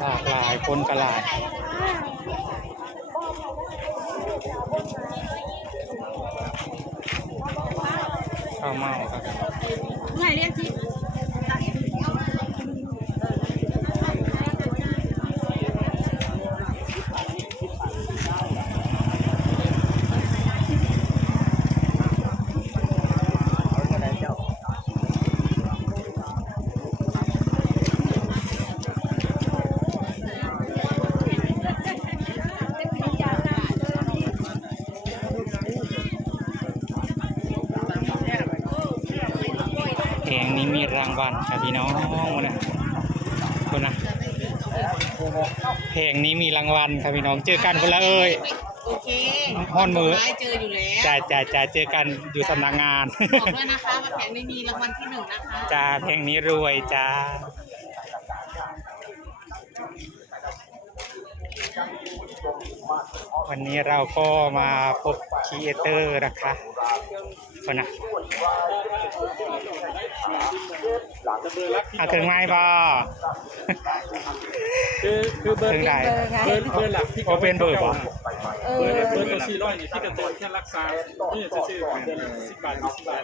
หลากหลายคนก็หลายข้าวเมาครับไม่เรียกที่แข่งนี้มีรางวัลครับพี่น้องนะคนนะเพลงนี้มีรางวัลครับพี่น้องเจอกันคนละเอ้ยโอเคห้อนมือเจออยู่แล้วจ่าเจอกันอยู่สำนักงานบอกด้วยนะคะว่าแผงไม่มีรางวัลที่ 1นะคะจ้าเพลงนี้รวยจ้าวันนี้เราก็มาพบครีเอเตอร์นะคะคนนะถึงไหมบ่คือเบอร์ถึงไหนเบอร์หลักที่เขาเป็นเบอร์บ่เบอร์ตัว400นี่ที่กระตุ้นแค่รักษานี่จะซื้อเดือนละ10 บาท20 บาท